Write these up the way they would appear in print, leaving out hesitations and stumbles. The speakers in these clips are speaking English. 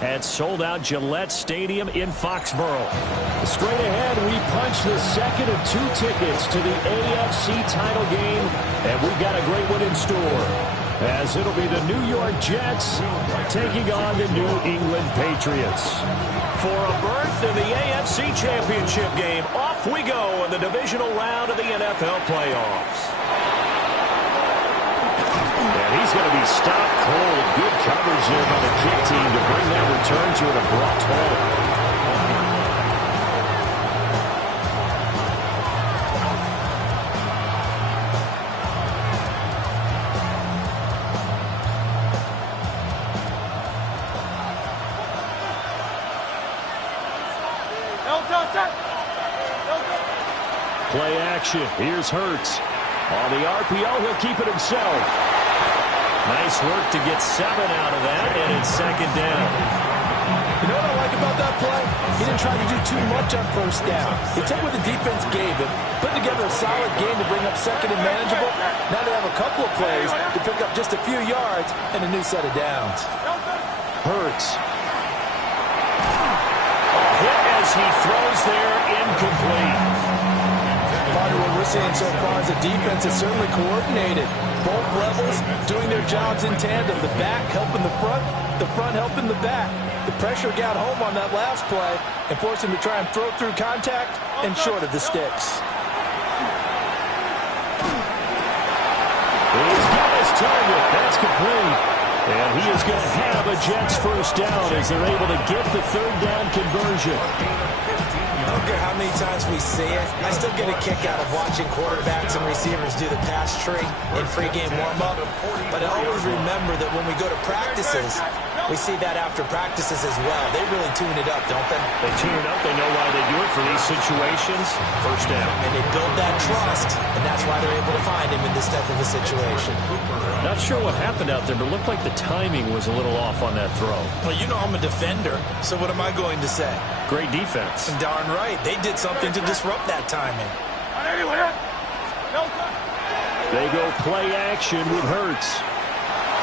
At sold-out Gillette Stadium in Foxborough. Straight ahead, we punch the second of 2 tickets to the AFC title game, and we've got a great one in store, as it'll be the New York Jets taking on the New England Patriots. For a berth in the AFC Championship game, off we go in the divisional round of the NFL playoffs. And he's going to be stopped cold. Good coverage there by the kick team to bring that return to an abrupt halt. Play action. Here's Hurts. On the RPO, he'll keep it himself. Nice work to get 7 out of that, and it's second down. You know what I like about that play? He didn't try to do too much on first down. He took what the defense gave him, put together a solid game to bring up second and manageable. Now they have a couple of plays to pick up just a few yards and a new set of downs. Hurts. A hit as he throws there, incomplete. Part of what we're seeing so far is the defense is certainly coordinated. Both levels doing their jobs in tandem. The back helping the front helping the back. The pressure got home on that last play and forced him to try and throw through contact and short of the sticks. He's got his target. That's complete. And he is going to have a Jets first down as they're able to get the third down conversion. I don't care how many times we see it. I still get a kick out of watching quarterbacks and receivers do the pass tree in pregame warm-up. But I always remember that when we go to practices, we see that after practices as well. They really tune it up, don't they? They tune it up. They know why they do it for these situations. First down. And they build that trust, and that's why they're able to find him in this type of a situation. Not sure what happened out there, but it looked like the timing was a little off on that throw. Well, you know I'm a defender, so what am I going to say? Great defense. And darn right. They did something to disrupt that timing. They go play action with Hurts.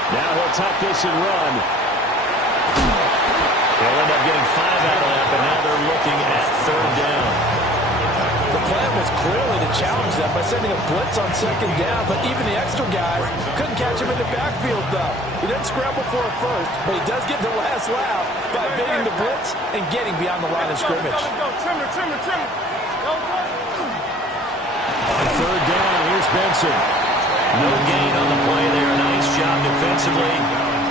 Now he'll tuck this and run. They'll end up getting 5 out of that, but now they're looking at third down. The plan was clearly to challenge them by sending a blitz on second down, but even the extra guys couldn't catch him in the backfield, though. He didn't scramble for it first, but he does get the last laugh by evading the blitz and getting beyond the line of scrimmage. On third down, here's Benson. No gain on the play there. Nice job defensively.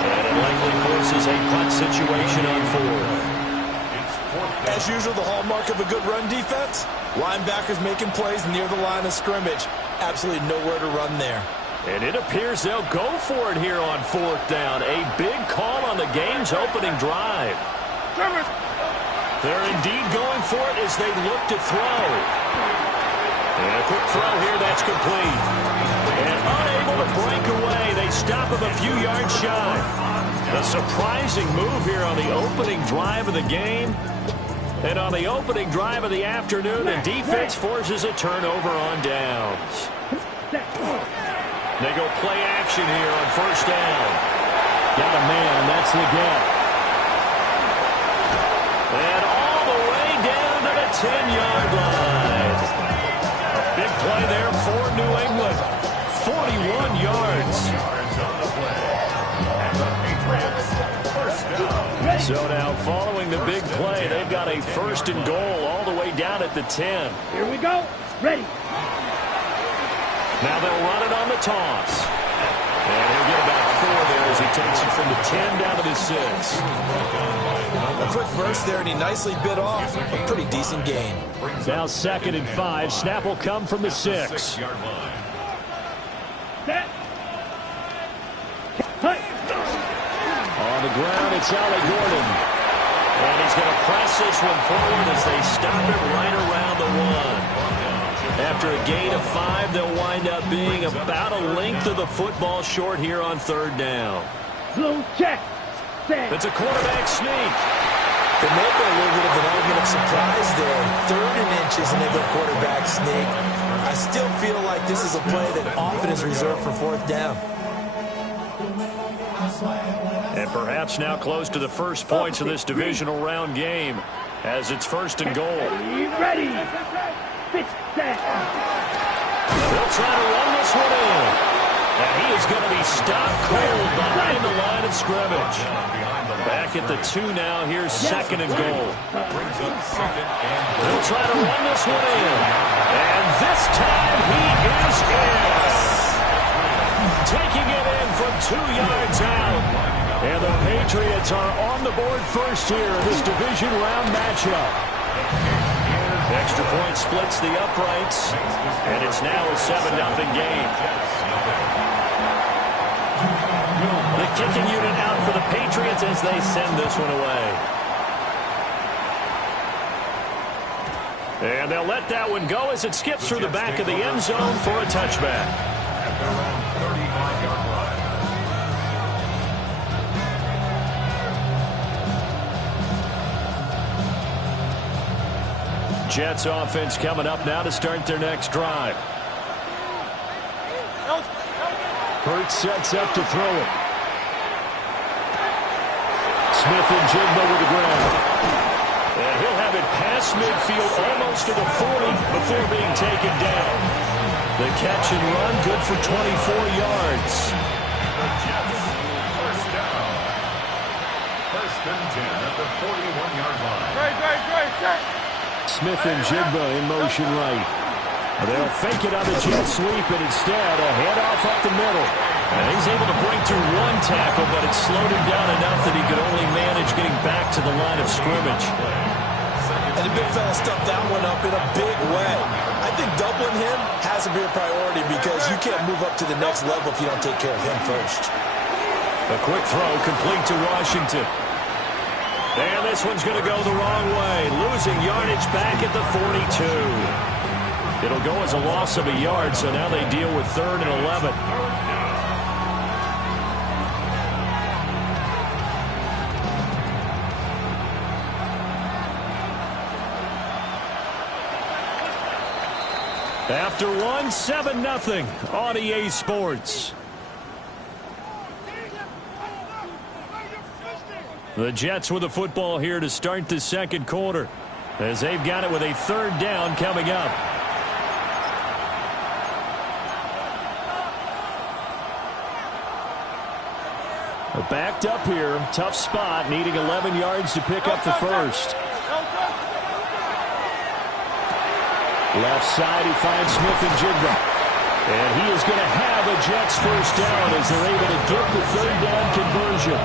And it likely forces a punt situation on fourth. As usual, the hallmark of a good run defense, linebackers making plays near the line of scrimmage. Absolutely nowhere to run there. And it appears they'll go for it here on fourth down. A big call on the game's opening drive. They're indeed going for it as they look to throw. And a quick throw here, that's complete. And unable to break away, they stop him a few yards shy. A surprising move here on the opening drive of the game. And on the opening drive of the afternoon, the defense forces a turnover on downs. They go play action here on first down. Got a man, that's Leggett. And all the way down to the 10-yard line. A big play there for New England. 41 yards. So now, following the big play, they've got a first and goal all the way down at the 10. Here we go. Ready. Now they'll run it on the toss. And he'll get about 4 there as he takes it from the 10 down to the 6. A quick burst there, and he nicely bit off a pretty decent gain. Now 2nd and 5. Snap will come from the 6. Set. On the ground, it's Ollie Gordon. And he's going to press this one forward as they stop it right around the 1. After a gain of 5, they'll wind up being about a length of the football short here on third down. Blue check. Set. It's a quarterback sneak. There may be a little bit of an element of surprise there. 3rd and inches, and they go quarterback sneak. I still feel like this is a play that often is reserved for 4th down. And perhaps now close to the first points of this divisional round game as it's 1st and goal. Ready. Pitch set. They'll try to run this one in. And he is going to be stopped cold behind the line of scrimmage. Back at the 2 now. Here's 2nd and goal. They'll try to run this one in. And this time he is in. Taking it in from 2 yards out. And the Patriots are on the board first here in this division round matchup. Extra point splits the uprights, and it's now a 7-0 game. The kicking unit out for the Patriots as they send this one away. And they'll let that one go as it skips through the back of the end zone for a touchback. Jets offense coming up now to start their next drive. Hurts sets up to throw it. Smith and Jigba with the ground. And he'll have it past midfield almost to the 40 before being taken down. The catch and run good for 24 yards. First down. 1st and 10 at the 41-yard line. Smith and Jigba in motion right. They'll fake it on the jet sweep, and instead a handoff up the middle. And he's able to break through 1 tackle, but it slowed him down enough that he could only manage getting back to the line of scrimmage. And the big fella stuffed that one up in a big way. I think doubling him has to be a priority because you can't move up to the next level if you don't take care of him first. A quick throw complete to Washington. And this one's going to go the wrong way, losing yardage back at the 42. It'll go as a loss of a yard, so now they deal with 3rd and 11. After 1, 7-0 on EA Sports. The Jets with the football here to start the 2nd quarter as they've got it with a 3rd down coming up. Backed up here, tough spot, needing 11 yards to pick up the first. Left side, he finds Smith and Jigba. And he is going to have a Jets first down as they're able to get the 3rd down conversion.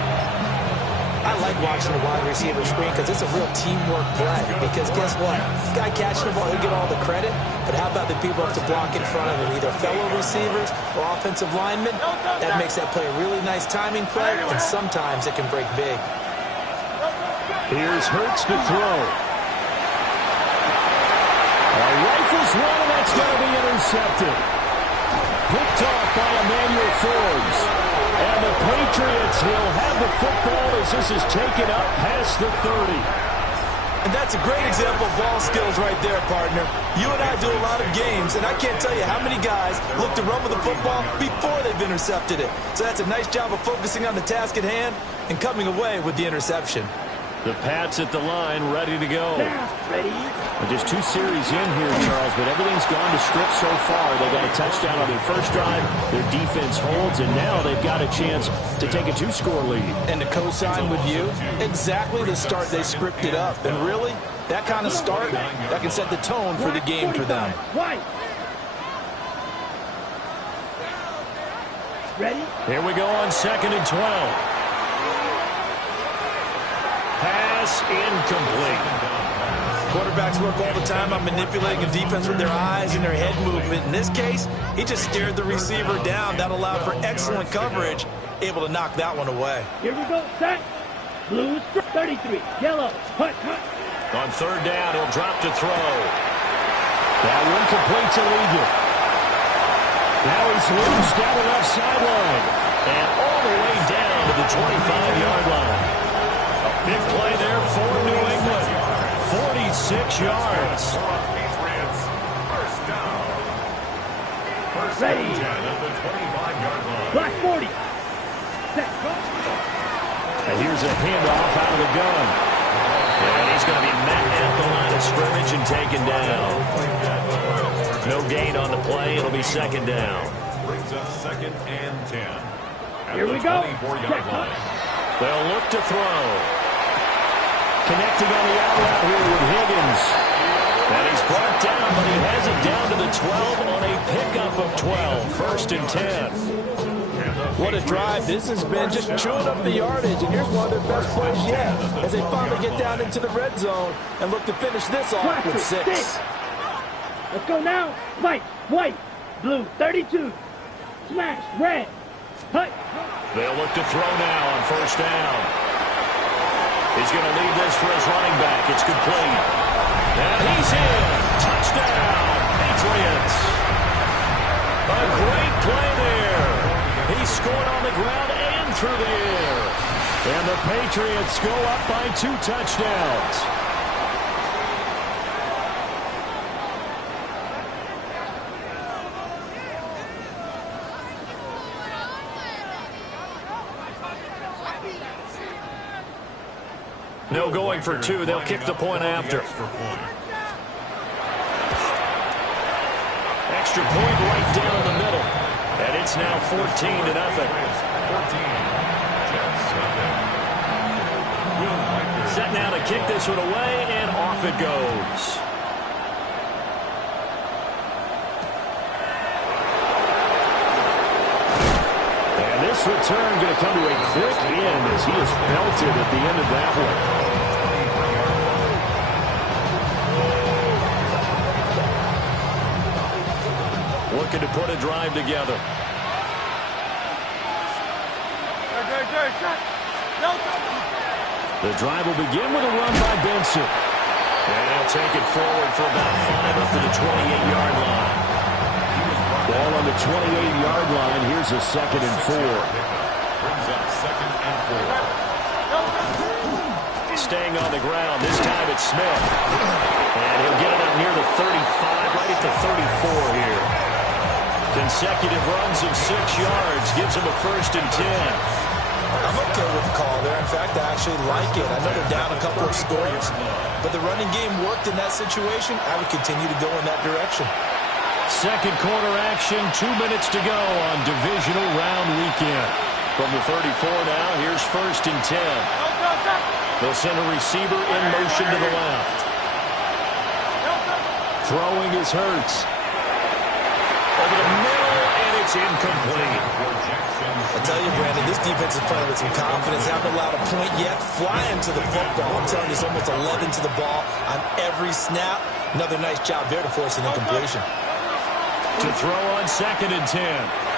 I like watching the wide receiver screen because it's a real teamwork play. Because guess what? Guy catching the ball, he'll get all the credit. But how about the people up to block in front of him, either fellow receivers or offensive linemen? That makes that play a really nice timing play, and sometimes it can break big. Here's Hurts to throw. Rifles one, and that's going to be intercepted. Picked off by Emmanuel Forbes. And the Patriots will have the football as this is taken up past the 30. And that's a great example of ball skills right there, partner. You and I do a lot of games, and I can't tell you how many guys look to run with the football before they've intercepted it. So that's a nice job of focusing on the task at hand and coming away with the interception. The Pats at the line, ready to go. Ready. Just 2 series in here, Charles, but everything's gone to script so far. They got a touchdown on their first drive. Their defense holds, and now they've got a chance to take a 2-score lead. And to co-sign with you, exactly the start they scripted up. And really, that kind of start, that can set the tone for the game for them. White. Ready. Here we go on 2nd and 12. Pass incomplete. Quarterbacks work all the time on manipulating a defense with their eyes and their head movement. In this case, he just stared the receiver down. That allowed for excellent coverage, able to knock that one away. Here we go. Set. Blue 33. Yellow. Hut. On 3rd down, he'll drop to throw. That one complete to Legion. Now he's loose down the left sideline. And all the way down to the 25-yard line. A big play there for New England. 46 yards. First down. First Ready. and 10 at the 25-yard line. Black 40. Set. And here's a handoff out of the gun. And he's going to be met at the line of scrimmage and taken down. No gain on the play. It'll be second down. Brings up 2nd and 10. Here we go. 24-yard line. They'll look to throw. Connecting on the out route here with Higgins. And he's brought down, but he has it down to the 12 on a pickup of 12. 1st and 10. What a drive this has been, just chewing up the yardage. And here's one of their best plays yet as they finally get down into the red zone and look to finish this off with 6. Let's go now. White, white, blue, 32. Smash, red. Hut. They'll look to throw now on 1st down. He's going to leave this for his running back. It's complete. And he's in. Touchdown, Patriots. A great play there. He scored on the ground and through the air. And the Patriots go up by 2 touchdowns. No going for 2. They'll kick the point after. Extra point right down the middle. And it's now 14-0. Set now to kick this one away, and off it goes. And this return going to come to a quick end as he is belted at the end of that one. Looking to put a drive together. The drive will begin with a run by Benson. And they'll take it forward for about 5 up to the 28-yard line. Ball on the 28-yard line. Here's a 2nd and 4. Brings up 2nd and 4. Staying on the ground. This time it's Smith. And he'll get it up near the 35, right at the 34 here. Consecutive runs of 6 yards gives him a 1st and 10. I'm okay with the call there. In fact, I actually like it. I know they're down a couple of scores, but the running game worked in that situation. I would continue to go in that direction. Second quarter action, 2 minutes to go on divisional round weekend. From the 34 now, here's 1st and 10. They'll send a receiver in motion to the left. Throwing is Hurts. Over the middle, and it's incomplete. I tell you, Brandon, this defense is playing with some confidence. Haven't allowed a point yet. Flying to the football. I'm telling you, it's almost 11 to the ball on every snap. Another nice job there to force an incompletion. To throw on 2nd and 10.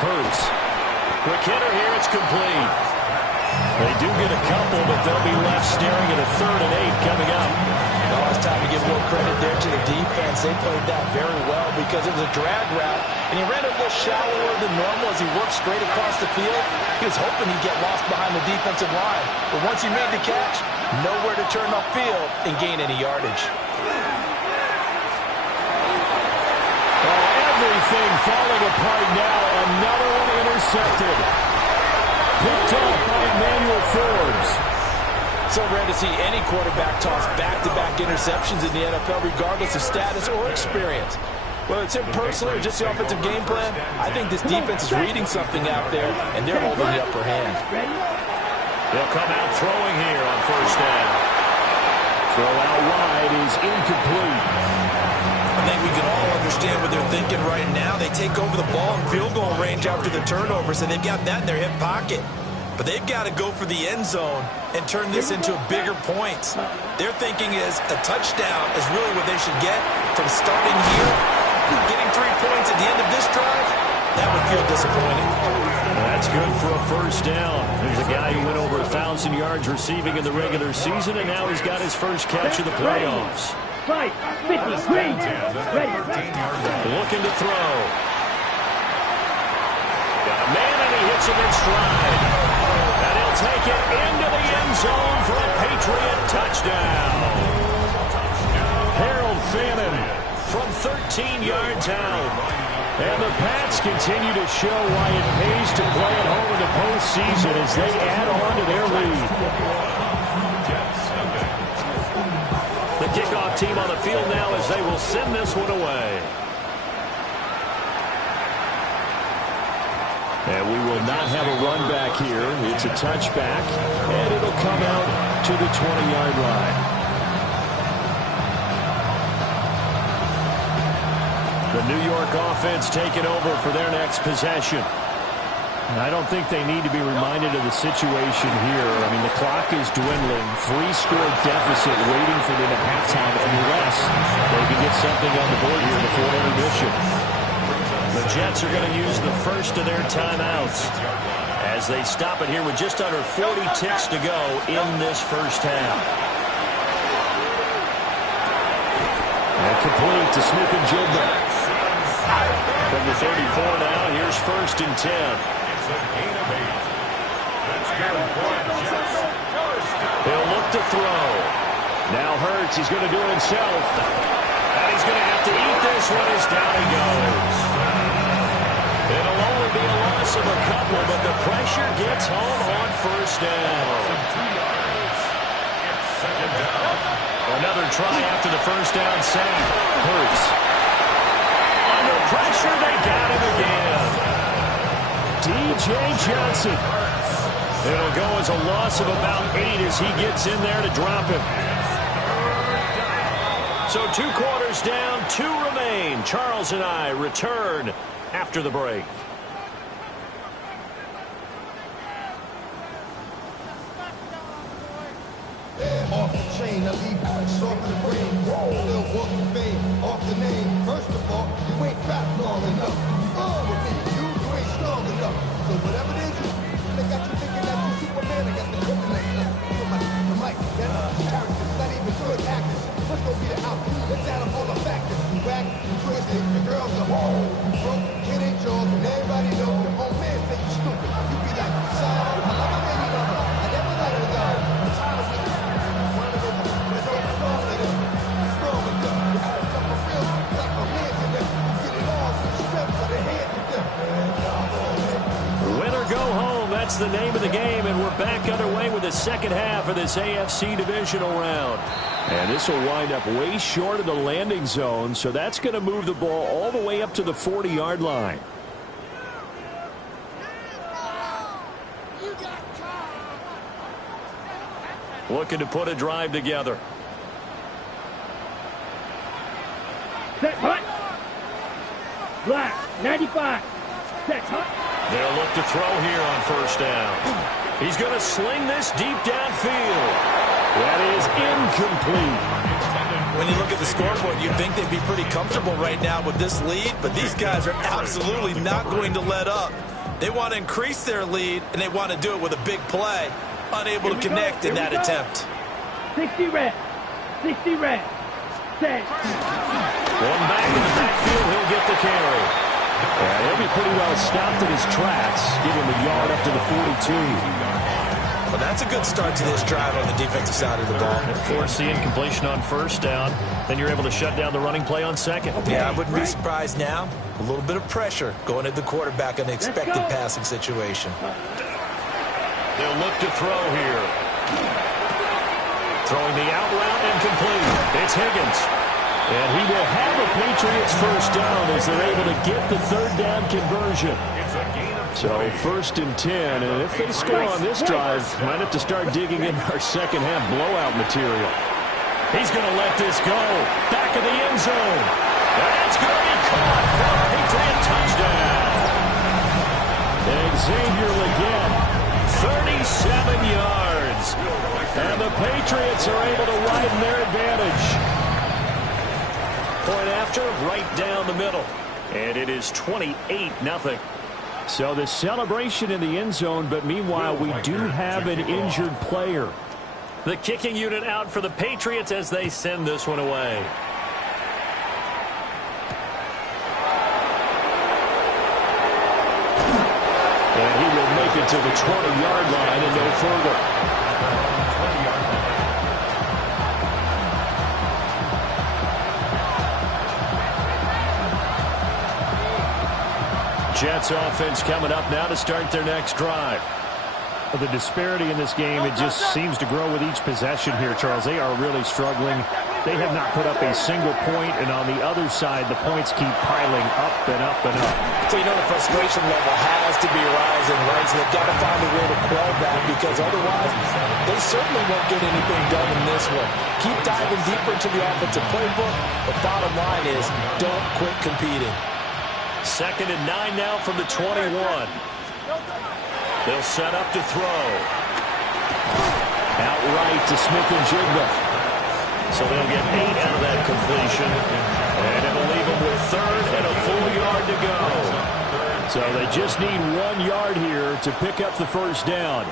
Hurts. Quick hitter here, it's complete. They do get a couple, but they'll be left staring at a 3rd and 8 coming up. Oh, it's time to give more credit there to the defense. They played that very well because it was a drag route, and he ran a little shallower than normal as he worked straight across the field. He was hoping he'd get lost behind the defensive line, but once he made the catch, nowhere to turn upfield and gain any yardage. Everything falling apart now. Another one intercepted. Picked off by Emmanuel Forbes. So rare to see any quarterback toss back-to-back interceptions in the NFL, regardless of status or experience. Whether it's him personally or just the offensive game plan, I think this defense is reading something out there, and they're holding the upper hand. They'll come out throwing here on 1st down. Throw out wide is incomplete. I think we can all understand what they're thinking right now. They take over the ball in field goal range after the turnover, so they've got that in their hip pocket. But they've got to go for the end zone and turn this into bigger points. Their thinking is a touchdown is really what they should get from starting here. Getting 3 points at the end of this drive, that would feel disappointing. That's good for a 1st down. There's a guy who went over 1,000 yards receiving in the regular season, and now he's got his first catch of the playoffs. 5, 50, green, ready. Looking to throw. Got a man, and he hits him in stride. And he'll take it into the end zone for a Patriot touchdown. Harold Fannin from 13 yards out. And the Pats continue to show why it pays to play at home in the postseason as they add on to their lead. The kickoff team on the field now as they will send this one away. And we will not have a run back here. It's a touchback, and it'll come out to the 20-yard line. The New York offense taking over for their next possession. I don't think they need to be reminded of the situation here. I mean, the clock is dwindling. 3-score deficit waiting for them at halftime unless they can get something on the board here before intermission. The Jets are going to use the first of their timeouts as they stop it here with just under 40 ticks to go in this first half. And complete to Smith-Njigba. From the 34 now, here's 1st and 10. It's a gain of 8. That's good for the Jets. He'll look to throw. Now Hurts, he's going to do it himself. And he's going to have to eat this one as down he goes. It'll only be a loss of a couple, but the pressure gets home on 1st down. 2 yards. It's 2nd down. Another try after the 1st down sack. Hurts. Under pressure, they got him again. D.J. Johnson. It'll go as a loss of about 8 as he gets in there to drop him. So 2 quarters down, 2 remain. Charles and I return after the break. Off the chain, I leave ice off the brain. Still walk the fame, off the name. First of all, you ain't fat long enough. With me, you ain't strong enough. So whatever it is, they got you thinking that you Superman. I got the coconut the mic, that's characters, not even good actors. What's gonna be the outcome? Let's add up all the factors. You whack, you twisted, your girl's a hoe. Broke, kid ain't yours, and everybody know. Your own man say you stupid. You be like, son, I love my baby mother. I never let her go. I'm tired of it. Win or go home, that's the name of the game, and we're back underway with the second half of this AFC divisional round. And this will wind up way short of the landing zone, so that's going to move the ball all the way up to the 40-yard line. Looking to put a drive together. Set, hut. Black, 95. Set, hut. They'll look to throw here on 1st down. He's going to sling this deep downfield. That is incomplete. When you look at the scoreboard, you'd think they'd be pretty comfortable right now with this lead, but these guys are absolutely not going to let up. They want to increase their lead, and they want to do it with a big play. Unable to connect in that attempt. 60 red. 60 red. Set. One back in the backfield, he'll get the carry. And he'll be pretty well stopped in his tracks, giving the yard up to the 42. Well, that's a good start to this drive on the defensive side of the ball. Forcing completion on 1st down. Then you're able to shut down the running play on 2nd. Yeah, I wouldn't be surprised now. A little bit of pressure going at the quarterback in the expected passing situation. They'll look to throw here. Throwing the out route incomplete. It's Higgins. And he will have the Patriots 1st down as they're able to get the 3rd down conversion. So 1st and 10, and if they score on this drive, might have to start digging in our second half blowout material. He's going to let this go. Back of the end zone. That's going to be caught for a Patriot touchdown. And Xavier Legette, 37 yards. And the Patriots are able to widen their advantage. Point after, right down the middle. And it is 28-0. So the celebration in the end zone, but meanwhile, we do have an injured player. The kicking unit out for the Patriots as they send this one away. And he will make it to the 20-yard line and no further. Jets offense coming up now to start their next drive. The disparity in this game, it just seems to grow with each possession here, Charles. They are really struggling. They have not put up a single point, and on the other side, the points keep piling up and up and up. So you know the frustration level has to be rising, right? So they've got to find a way to quell that, because otherwise they certainly won't get anything done in this one. Keep diving deeper into the offensive playbook. The bottom line is don't quit competing. 2nd and 9 now from the 21. They'll set up to throw. Outright to Smith-Njigba. So they'll get 8 out of that completion. And it'll leave them with 3rd and a full yard to go. So they just need 1 yard here to pick up the first down.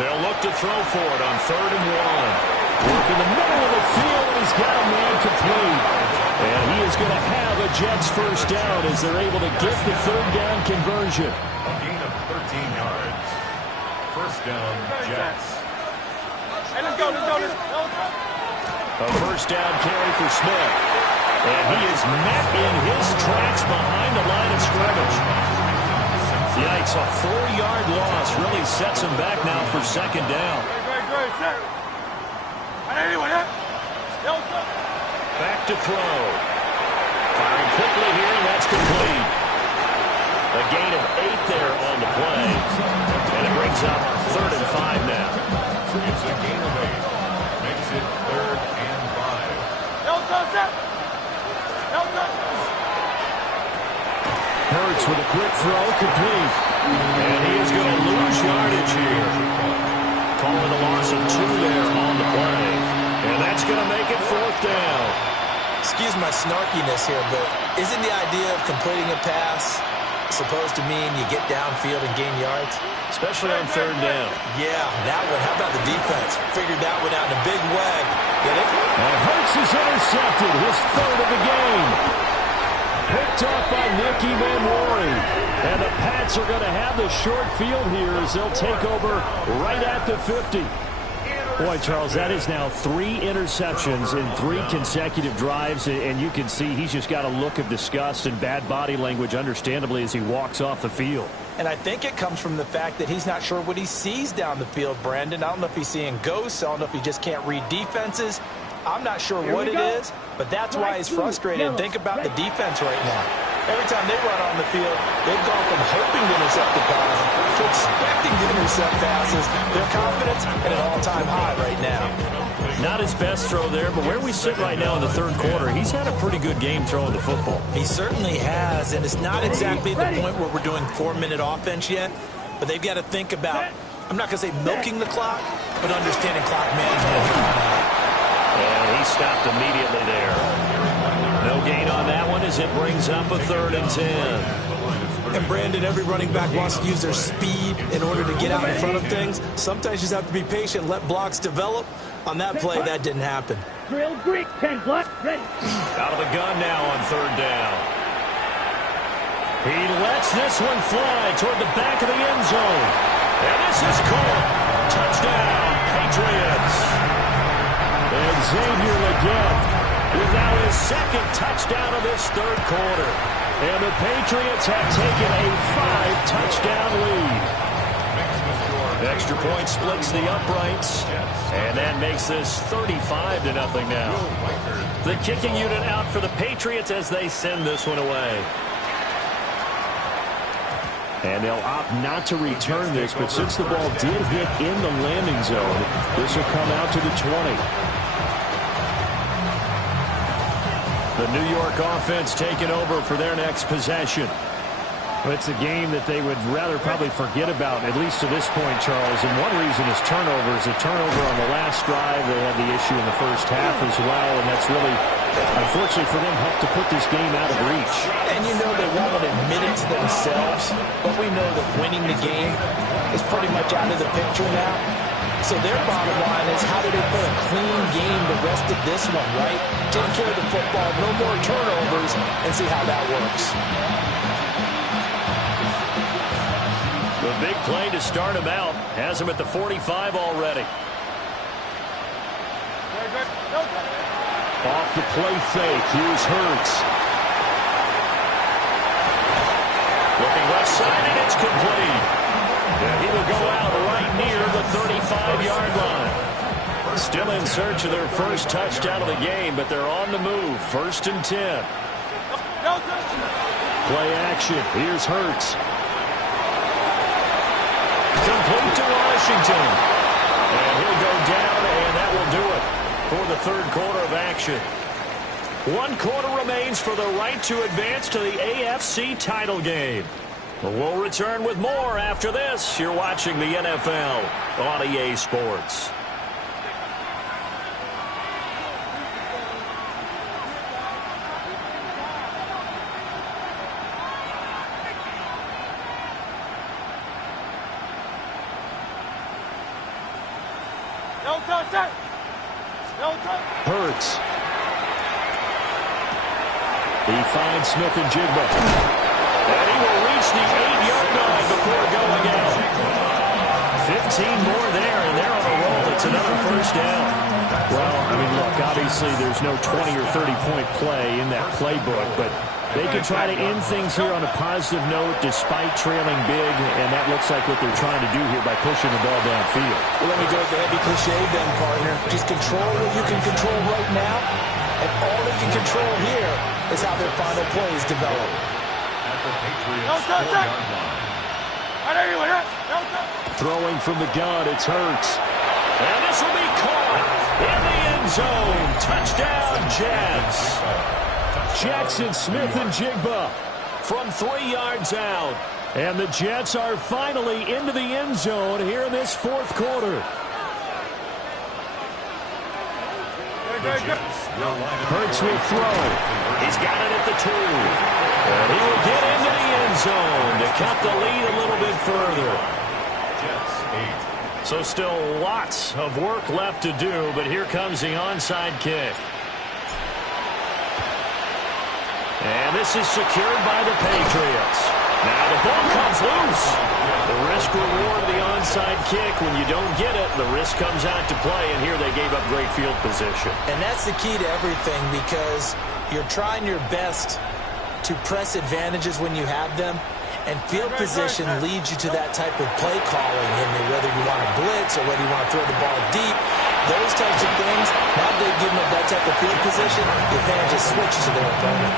They'll look to throw for it on 3rd and 1. Work in the middle of the field, and he's got a man complete. And he is going to have a Jets first down as they're able to get the 3rd down conversion. A gain of 13 yards. First down, Jets. A first down carry for Smith. And he is met in his tracks behind the line of scrimmage. Yikes, a 4-yard loss really sets him back now for 2nd down. Back to throw. Firing quickly here, and that's complete. A gain of 8 there on the play. And it brings up 3rd and 5 now. It's a gain of 8. Makes it 3rd and 5. Hurts with a quick throw, complete. And he is going to lose yardage here. Calling a loss of 2 there on the play. And that's going to make it 4th down. Excuse my snarkiness here, but isn't the idea of completing a pass supposed to mean you get downfield and gain yards? Especially on 3rd down. Yeah, that one. How about the defense? Figured that one out in a big way. And Hurts is intercepted. His 3rd of the game. Picked off by Nicky Manwari. And the Pats are going to have the short field here as they'll take over right at the 50. Boy, Charles, that is now 3 interceptions in 3 consecutive drives, and you can see he's just got a look of disgust and bad body language, understandably, as he walks off the field. And I think it comes from the fact that he's not sure what he sees down the field, Brandon. I don't know if he's seeing ghosts. I don't know if he just can't read defenses. I'm not sure what it is, but that's why he's frustrated. And think about the defense right now. Every time they run on the field, they've gone from hoping to intercept the pass to expecting to intercept passes. Their confidence at an all-time high right now. Not his best throw there, but where we sit right now in the 3rd quarter, he's had a pretty good game throwing the football. He certainly has, and it's not exactly the point where we're doing 4-minute offense yet, but they've got to think about, I'm not going to say milking the clock, but understanding clock management. And he stopped immediately there. No gain on that one as it brings up a 3rd and 10. And Brandon, every running back wants to use their speed in order to get out in front of things. Sometimes you just have to be patient, let blocks develop. On that play, that didn't happen. Drill Greek, 10 block, ready. Out of the gun now on 3rd down. He lets this one fly toward the back of the end zone. And this is caught. Touchdown, Patriots. And Xavier Legette with now his 2nd touchdown of this 3rd quarter. And the Patriots have taken a 5-touchdown lead. Extra point splits the uprights. And that makes this 35-0 now. The kicking unit out for the Patriots as they send this one away. And they'll opt not to return this, but since the ball did hit in the landing zone, this will come out to the 20. The New York offense taking over for their next possession. Well, it's a game that they would rather probably forget about, at least to this point, Charles. And one reason is turnovers. A turnover on the last drive. They had the issue in the first half as well, and that's really, unfortunately for them, helped to put this game out of reach. And you know they won't admit it to themselves, but we know that winning the game is pretty much out of the picture now. So their bottom line is, how do they play a clean game the rest of this one, right? Take care of the football, no more turnovers, and see how that works. The big play to start him out has him at the 45 already. Off the play fake. Here's Hurts. outside, and it's complete. And he will go out right near the 35-yard line. Still in search of their first touchdown of the game, but they're on the move. 1st and 10. Play action. Here's Hurts. Complete to Washington. And he'll go down, and that will do it for the third quarter of action. 1 quarter remains for the right to advance to the AFC title game. We'll return with more after this. You're watching the NFL on EA Sports. Hurts. He finds Smith-Njigba. And he will reach the 8-yard line before going out. 15 more there, and they're on a roll. It's another first down. Well, I mean, look, obviously there's no 20 or 30-point play in that playbook, but they can try to end things here on a positive note despite trailing big, and that looks like what they're trying to do here by pushing the ball downfield. Well, let me go with the heavy cliche then, partner. Just control what you can control right now, and all they can control here is how their final plays develop. At the Patriots 4-yard line. Throwing from the gun, it's Hurts. And this will be caught in the end zone. Touchdown, Jets. Jackson Smith-Njigba from 3 yards out. And the Jets are finally into the end zone here in this fourth quarter. Hurts will throw. He's got it at the 2. And he will get into the end zone to cut the lead a little bit further. So still lots of work left to do, but here comes the onside kick. And this is secured by the Patriots. Now the ball comes loose. The risk-reward of the onside kick, when you don't get it, the risk comes out to play, and here they gave up great field position. And that's the key to everything, because you're trying your best to press advantages when you have them, and field position leads you to that type of play calling, whether you want to blitz or whether you want to throw the ball deep. Those types of things, now they've given up that type of field position, the advantage just switches to their opponent.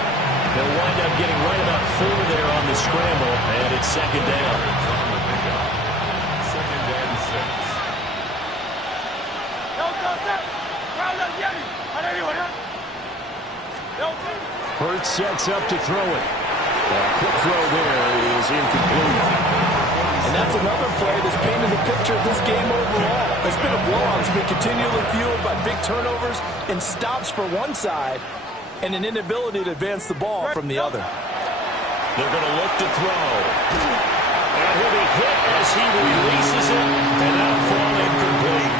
They'll wind up getting right about 4 there on the scramble, and it's second down. Second and 6. Hurts sets up to throw it. A quick throw there is incomplete. And that's another play that's painted the picture of this game overall. It's been a blowout. It's been continually fueled by big turnovers and stops for one side and an inability to advance the ball from the other. They're going to look to throw. And he'll be hit as he releases it, and that'll fall incomplete.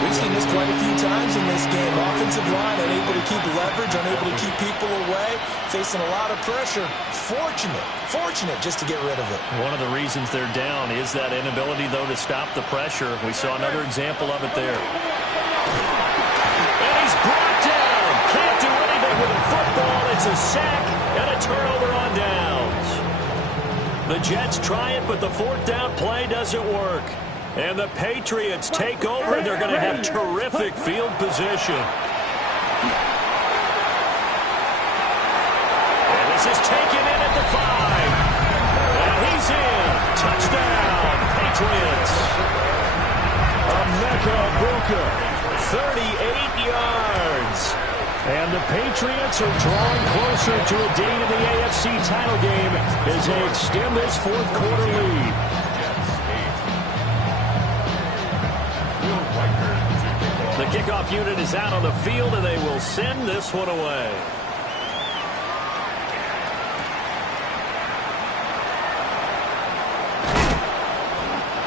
We've seen this quite a few times in this game. Offensive line unable to keep leverage, unable to keep people away, facing a lot of pressure. Fortunate just to get rid of it. One of the reasons they're down is that inability, though, to stop the pressure. We saw another example of it there. And he's brought down. Can't do anything with the football. It's a sack and a turnover on downs. The Jets try it, but the 4th down play doesn't work. And the Patriots take over, and they're going to have terrific field position. And this is taken in at the 5. And he's in. Touchdown, Patriots. Emeka Egbuka, 38 yards. And the Patriots are drawing closer to a date in the AFC title game as they extend this fourth quarter lead. The kickoff unit is out on the field, and they will send this one away.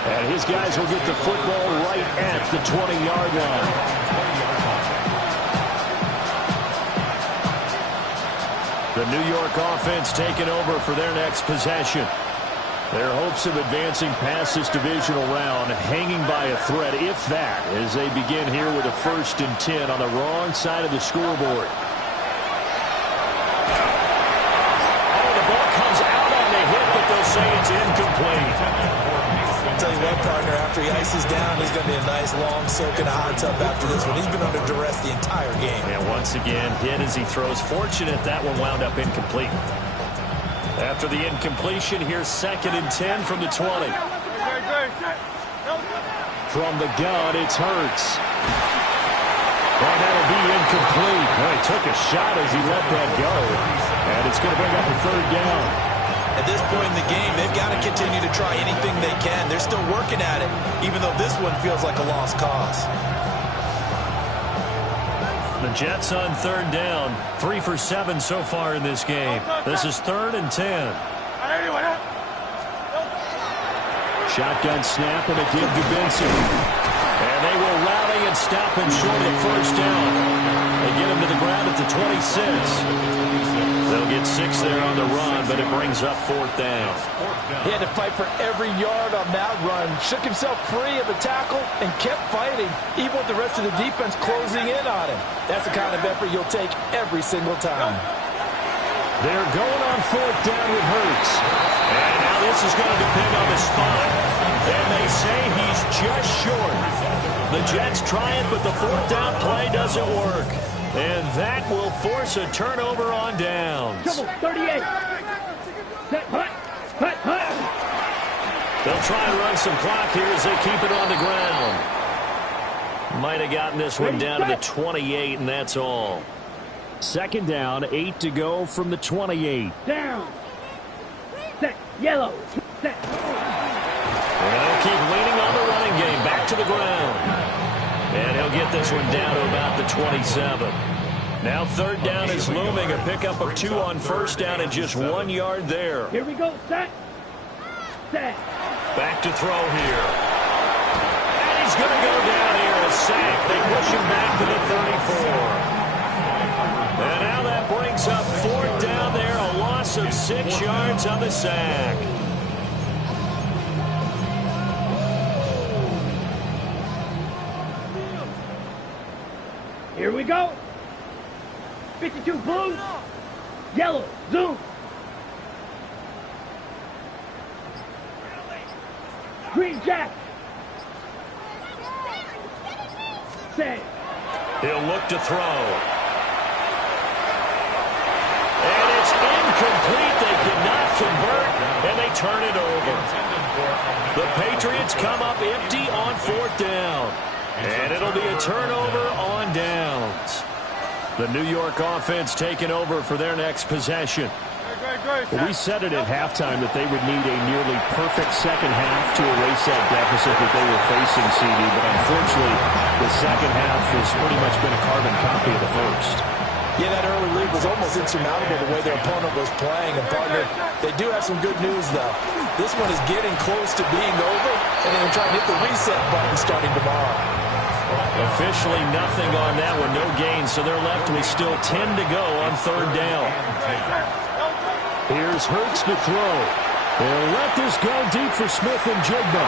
And his guys will get the football right at the 20-yard line. The New York offense taking over for their next possession. Their hopes of advancing past this divisional round hanging by a thread, if that, as they begin here with a 1st and 10 on the wrong side of the scoreboard. Oh, the ball comes out on the hit, but they'll say it's incomplete. I'll tell you what, partner, after he ices down, he's going to be a nice, long soak in a hot tub after this one. He's been under duress the entire game. And once again, hit as he throws. Fortunate that one wound up incomplete. After the incompletion, here's 2nd and 10 from the 20. From the gun, it's Hurts. Well, that'll be incomplete. Well, he took a shot as he let that go. And it's going to bring up a 3rd down. At this point in the game, they've got to continue to try anything they can. They're still working at it, even though this one feels like a lost cause. The Jets on 3rd down. 3 for 7 so far in this game. This is 3rd and 10. Shotgun snap and a give to Benson. And they will rally and stop him short of 1st down. They get him to the ground at the 26. They'll get 6 there on the run, but it brings up 4th down. He had to fight for every yard on that run. Shook himself free of the tackle and kept fighting, even with the rest of the defense closing in on him. That's the kind of effort you'll take every single time. They're going on 4th down with Hurts. And now this is going to depend on the spot. And they say he's just short. The Jets try it, but the 4th down play doesn't work. And that will force a turnover on downs. 38. Set, hut, hut, hut. They'll try and run some clock here as they keep it on the ground. Might have gotten this one down to the 28, and that's all. 2nd down, 8 to go from the 28. Down. Set, yellow. Set. And they'll keep leaning on the running game. Back to the ground. And he'll get this one down to about the 27. Now 3rd down is looming. A pickup of 2 on 1st down and just 1 yard there. Here we go. Set. Set. Back to throw here. And he's going to go down here. A sack. They push him back to the 34. And now that brings up 4th down there. A loss of 6 yards on the sack. Here we go. 52 blue. Yellow. Zoom. Green jack. Set. He'll look to throw. And it's incomplete. They could not convert, and they turn it over. The Patriots come up empty on 4th down. And it'll be a turnover on downs. The New York offense taking over for their next possession. Well, we said it at halftime that they would need a nearly perfect second half to erase that deficit that they were facing, CD. But unfortunately, the second half has pretty much been a carbon copy of the first. Yeah, that early lead was almost insurmountable the way their opponent was playing. And, partner, they do have some good news, though. This one is getting close to being over, and they're going to try and hit the reset button starting tomorrow. Officially nothing on that one, no gain, so they're left with still 10 to go on 3rd down. Here's Hurts to throw. They'll let this go deep for Smith and Jigba.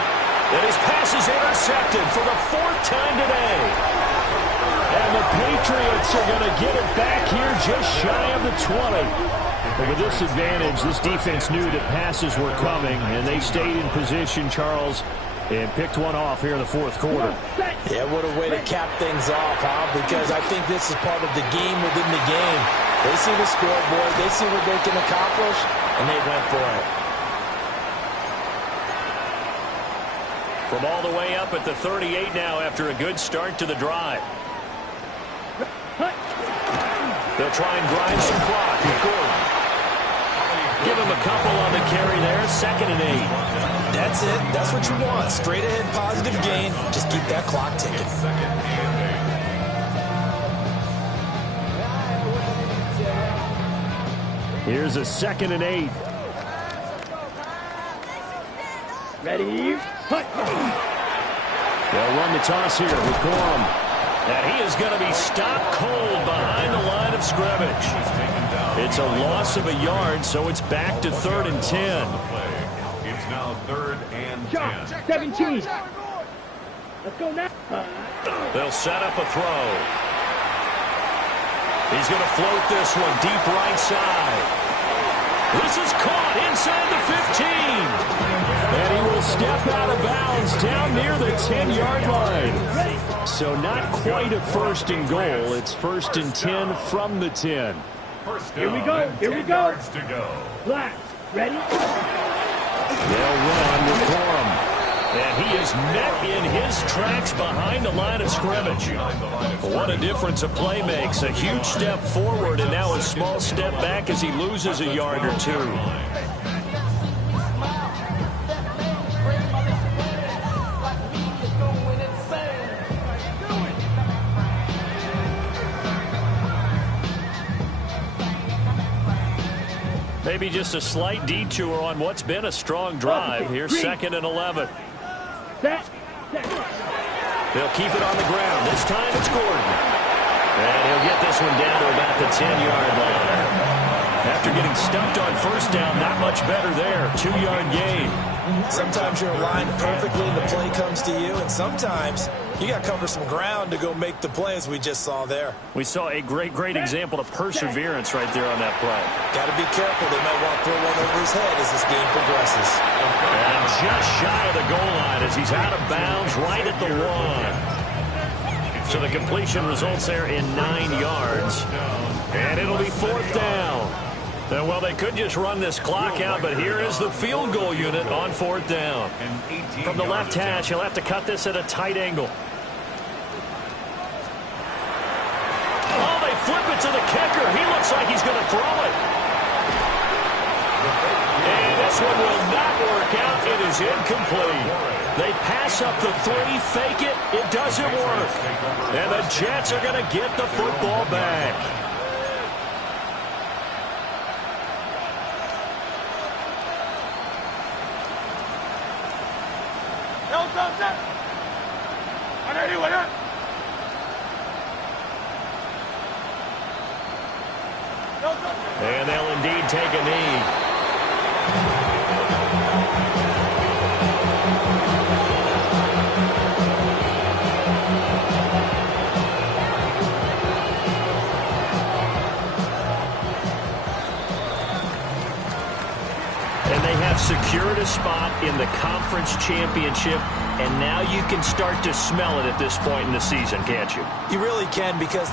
And his pass is intercepted for the 4th time today. And the Patriots are going to get it back here just shy of the 20. But with this advantage, this defense knew that passes were coming, and they stayed in position, Charles, and picked one off here in the 4th quarter. Yeah, what a way to cap things off, huh? Because I think this is part of the game within the game. They see the scoreboard, they see what they can accomplish, and they went for it. From all the way up at the 38 now after a good start to the drive. They'll try and grind some clock. Give him a couple on the carry there. 2nd and 8. That's it. That's what you want. Straight ahead positive gain. Just keep that clock ticking. Here's a 2nd and 8. Ready? Hut. They'll run the toss here with Gorham. And he is going to be stopped cold behind the line of scrimmage. It's a loss of a yard, so it's back to 3rd and 10. It's now 3rd and 10. 17. Let's go now. They'll set up a throw. He's going to float this one deep right side. This is caught inside the 15. And he will step out of bounds down near the 10-yard line. So not quite a first and goal. It's first and 10 from the 10. Here we go. Here we go. Blacks, ready? They'll run with Corum. And he is met in his tracks behind the line of scrimmage. What a difference a play makes. A huge step forward and now a small step back as he loses a yard or two. Maybe just a slight detour on what's been a strong drive. Here's 2nd and 11. They'll keep it on the ground. This time it's Gordon. And he'll get this one down to about the 10-yard line. After getting stuffed on first down, not much better there. 2-yard gain. Sometimes you're aligned perfectly and the play comes to you, and sometimes you got to cover some ground to go make the play, as we just saw there. We saw a great example of perseverance right there on that play. Got to be careful. They might want to throw one over his head as this game progresses. And just shy of the goal line as he's out of bounds right at the 1. So the completion results there in 9 yards. And it'll be 4th down. Well, they could just run this clock out, but here is the field goal unit on 4th down. From the left hash, he'll have to cut this at a tight angle. Oh, they flip it to the kicker. He looks like he's going to throw it. And this one will not work out. It is incomplete. They pass up the 3, fake it. It doesn't work. And the Jets are going to get the football back. And they'll indeed take a knee. And they have secured a spot in the conference championship, and now you can start to smell it at this point in the season, can't you? You really can, because